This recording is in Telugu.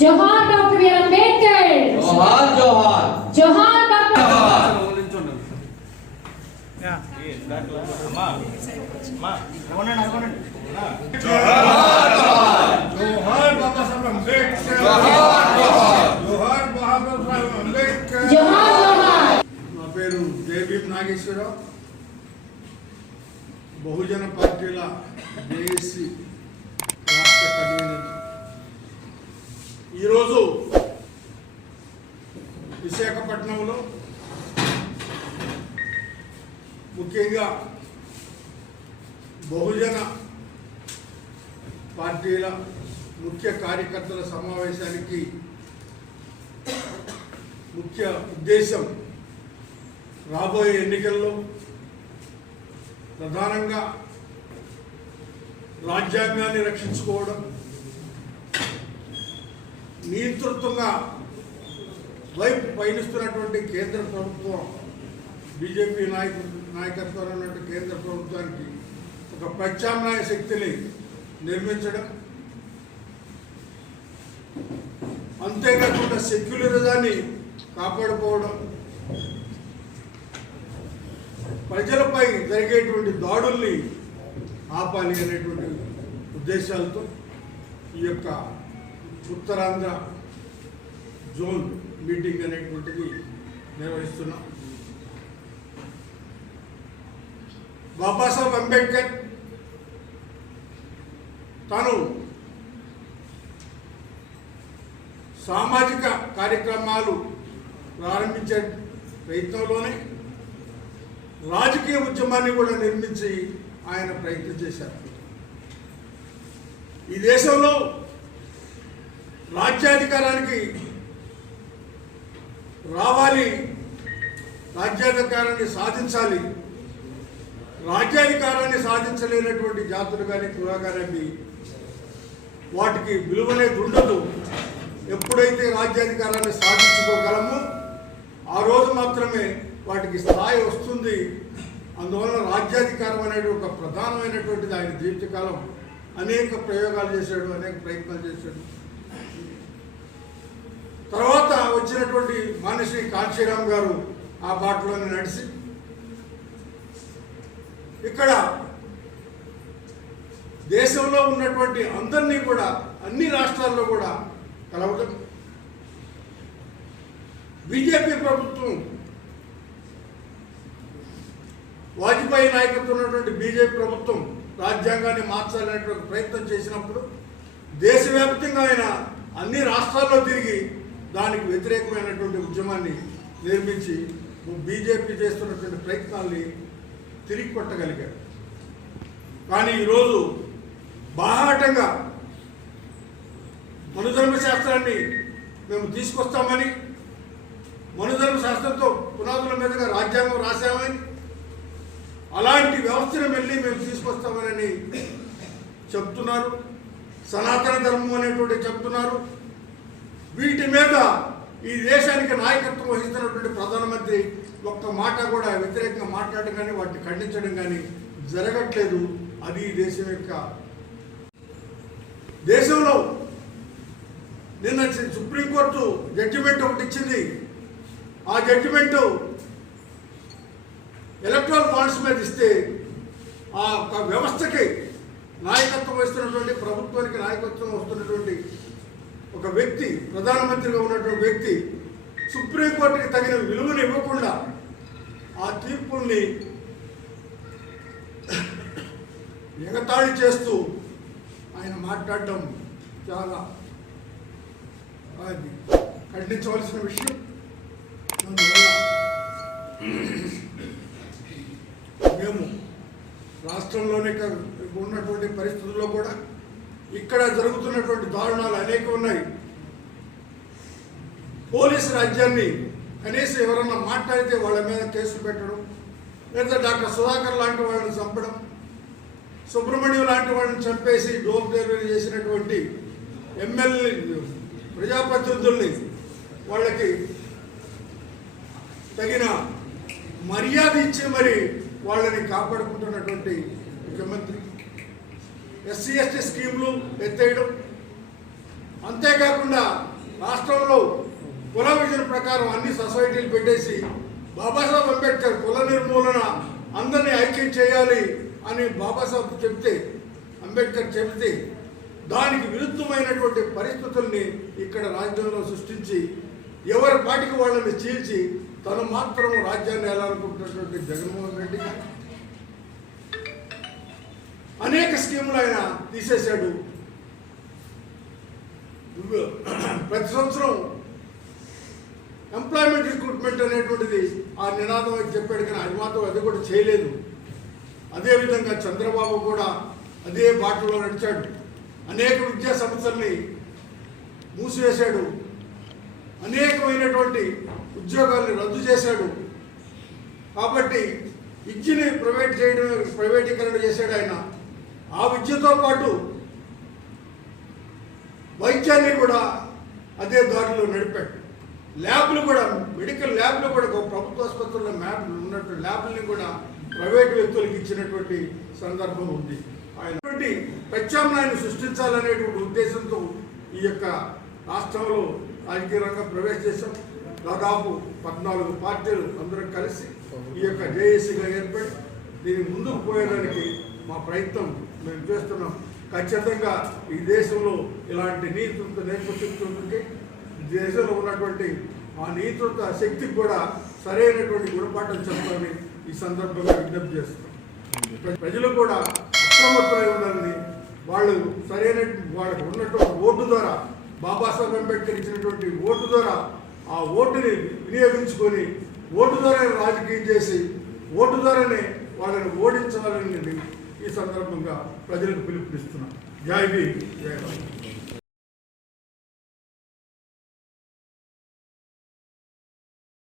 जोहार डॉक्टर बी आर अंबेडकर। जोहार जोहार जोहार डॉक्टर। जोहार बाबा साहब अंबेडकर। जोहार बाबा साहब अंबेडकर। जोहार जोहार। నా పేరు జయభీం నాగేశ్వరరావు, బహుజన పార్టీల జేఏసీ రాష్ట్ర కన్వీనర్. ఈరోజు విశాఖపట్నంలో ముఖ్యంగా బహుజన పార్టీల ముఖ్య కార్యకర్తల సమావేశానికి ముఖ్య ఉద్దేశం రాబోయే ఎన్నికల్లో ప్రధానంగా రాజ్యాంగాన్ని రక్షించుకోవడం, నియంతృత్వంగా వైపు పయనిస్తున్నటువంటి కేంద్ర ప్రభుత్వం, బీజేపీ నాయకత్వంలో ఉన్నటువంటి కేంద్ర ప్రభుత్వానికి ఒక ప్రత్యామ్నాయ శక్తిని నిర్మించడం, అంతేకాకుండా సెక్యులరిజాన్ని కాపాడుకోవడం, ప్రజలపై జరిగేటువంటి దాడుల్ని ఆపాలి అనేటువంటి ఉద్దేశాలతో ఈ యొక్క ఉత్తరాంధ్ర జోన్ మీటింగ్ అనేటువంటిది నిర్వహిస్తున్నాం. బాబాసాహెబ్ అంబేద్కర్ తాను సామాజిక కార్యక్రమాలు ప్రారంభించే ప్రయత్నంలోనే రాజకీయ ఉద్యమాన్ని కూడా నిర్మించి ఆయన ప్రయత్నం చేశారు. ఈ దేశంలో రాజ్యాధికారానికి రావాలి, రాజ్యాధికారాన్ని సాధించాలి. రాజ్యాధికారాన్ని సాధించలేనటువంటి జాతులు కానీ కులాలు కానీ వాటికి విలువనేది ఉండదు. ఎప్పుడైతే రాజ్యాధికారాన్ని సాధించుకోగలమో ఆ రోజు మాత్రమే వాటికి స్థాయి వస్తుంది. అందువల్ల రాజ్యాధికారం అనేది ఒక ప్రధానమైనటువంటిది. ఆయన జీవితకాలం అనేక ప్రయోగాలు చేశాడు, అనేక ప్రయత్నాలు చేశాడు. తర్వాత వచ్చినటువంటి మానశ్రీ కాంశీరామ్ గారు ఆ బాటలోనే నడిచి ఇక్కడ దేశంలో ఉన్నటువంటి అందరినీ కూడా అన్ని రాష్ట్రాల్లో కూడా కలవడం, బీజేపీ ప్రభుత్వం వాజ్పేయి నాయకత్వం ఉన్నటువంటి బీజేపీ ప్రభుత్వం రాజ్యాంగాన్ని మార్చాలనేటువంటి ప్రయత్నం చేసినప్పుడు దేశవ్యాప్తంగా ఆయన అన్ని రాష్ట్రాల్లో తిరిగి దానికి వ్యతిరేకమైనటువంటి ఉద్యమాన్ని నిర్మించి బీజేపీ చేస్తున్నటువంటి ప్రయత్నాల్ని తిరిగి కొట్టగలిగాడు. కానీ ఈరోజు బాహాటంగా మనుధర్మ శాస్త్రాన్ని మేము తీసుకొస్తామని, మనుధర్మ శాస్త్రంతో పునాదుల మీదుగా రాజ్యాంగం రాశామని, అలాంటి వ్యవస్థను వెళ్ళి మేము తీసుకొస్తామని చెప్తున్నారు. సనాతన ధర్మం అనేటువంటి చెప్తున్నారు. వీటి మీద ఈ దేశానికి నాయకత్వం వహిస్తున్నటువంటి ప్రధానమంత్రి ఒక్క మాట కూడా వ్యతిరేకంగా మాట్లాడడం కానీ వాటిని ఖండించడం కానీ జరగట్లేదు. అది ఈ దేశం యొక్క దేశంలో నిన్న సుప్రీంకోర్టు జడ్జిమెంట్ ఒకటి ఇచ్చింది. ఆ జడ్జిమెంటు ఎలక్ట్రల్ బాండ్స్ మీద ఇస్తే ఆ వ్యవస్థకి నాయకత్వం వస్తున్నటువంటి, ప్రభుత్వానికి నాయకత్వం వస్తున్నటువంటి ఒక వ్యక్తి, ప్రధానమంత్రిగా ఉన్నటువంటి వ్యక్తి సుప్రీంకోర్టుకి తగిన విలువను ఇవ్వకుండా ఆ తీర్పుల్ని ఎగతాళి చేస్తూ ఆయన మాట్లాడటం చాలా అది ఖండించవలసిన విషయం. అందువల్ల మేము రాష్ట్రంలోనే ఉన్నటువంటి పరిస్థితుల్లో కూడా ఇక్కడ జరుగుతున్నటువంటి దారుణాలు అనేక ఉన్నాయి. పోలీసు రాజ్యాన్ని కనీసం ఎవరన్నా మాట్లాడితే వాళ్ళ మీద కేసులు పెట్టడం, లేదా డాక్టర్ సుధాకర్ లాంటి వాళ్ళని చంపడం, సుబ్రహ్మణ్యం లాంటి వాళ్ళని చంపేసి డోర్ డెలివరీ చేసినటువంటి ఎమ్మెల్యే ప్రజాప్రతినిధుల్ని వాళ్ళకి తగిన మర్యాద ఇచ్చి మరి వాళ్ళని కాపాడుకుంటున్నటువంటి ముఖ్యమంత్రి, ఎస్సీ ఎస్టీ స్కీమ్లు ఎత్తేయడం, అంతేకాకుండా రాష్ట్రంలో కుల విజన్ ప్రకారం అన్ని సొసైటీలు పెట్టేసి బాబాసాహెబ్ అంబేద్కర్ కుల నిర్మూలన అందరినీ ఐక్యం చేయాలి అని బాబాసాహెబ్ అంబేద్కర్ చెబితే దానికి విరుద్ధమైనటువంటి పరిస్థితుల్ని ఇక్కడ రాజ్యంలో సృష్టించి ఎవరి పాటికి వాళ్ళని చీల్చి తను మాత్రం రాజ్యాన్ని ఏలాలనుకుంటున్నటువంటి జగన్మోహన్ రెడ్డి అనేక స్కీములు ఆయన తీసేశాడు. ప్రతి సంవత్సరం ఎంప్లాయ్మెంట్ రిక్రూట్మెంట్ అనేటువంటిది ఆ నినాదం అని చెప్పాడు, కానీ అది మాత్రం అది కూడా చేయలేదు. అదేవిధంగా చంద్రబాబు కూడా అదే బాటలో నడిచాడు. అనేక విద్యా సంస్థల్ని మూసివేశాడు, అనేకమైనటువంటి ఉద్యోగాల్ని రద్దు చేశాడు. కాబట్టి విద్యని ప్రైవేటీకరణ చేశాడు ఆయన. ఆ విద్యతో పాటు వైద్యాన్ని కూడా అదే దారిలో నడిపాడు. ల్యాబ్లు కూడా, మెడికల్ ల్యాబ్లు కూడా ప్రభుత్వ ఆసుపత్రుల్లో ఉన్నట్టు ల్యాబ్లని కూడా ప్రైవేటు వ్యక్తులకు ఇచ్చినటువంటి సందర్భం ఉంది. ఆయన ప్రత్యామ్నాయాన్ని సృష్టించాలనేటువంటి ఉద్దేశంతో ఈ యొక్క రాష్ట్రంలో రాజకీయ రంగం ప్రవేశించాం. దాదాపు 14 పార్టీలు అందరం కలిసి ఈ యొక్క జేఏసీగా ఏర్పడి దీన్ని ముందుకు పోయేదానికి మా ప్రయత్నం మేము చేస్తున్నాం. ఖచ్చితంగా ఈ దేశంలో ఇలాంటి నియంత్రిత నేర్పథ్యంతో దేశంలో ఉన్నటువంటి ఆ నియంత్రిత శక్తికి కూడా సరైనటువంటి గుణపాఠం చెప్పాలని ఈ సందర్భంగా విజ్ఞప్తి చేస్తున్నాం. ప్రజలు కూడా అప్రమత్తమై ఉండాలని, వాళ్ళు సరైన వాళ్ళకు ఉన్నటువంటి ఓటు ద్వారా, బాబాసాహెబ్ అంబేద్కర్ ఇచ్చినటువంటి ఓటు ద్వారా ఆ ఓటుని వినియోగించుకొని ఓటు ద్వారా రాజకీయం చేసి ఓటు ద్వారానే వాళ్ళని ఓడించాలని ఈ సందర్భంగా ప్రజలకు పిలుపునిస్తున్నాం. జై భీమ్, జై భారత్.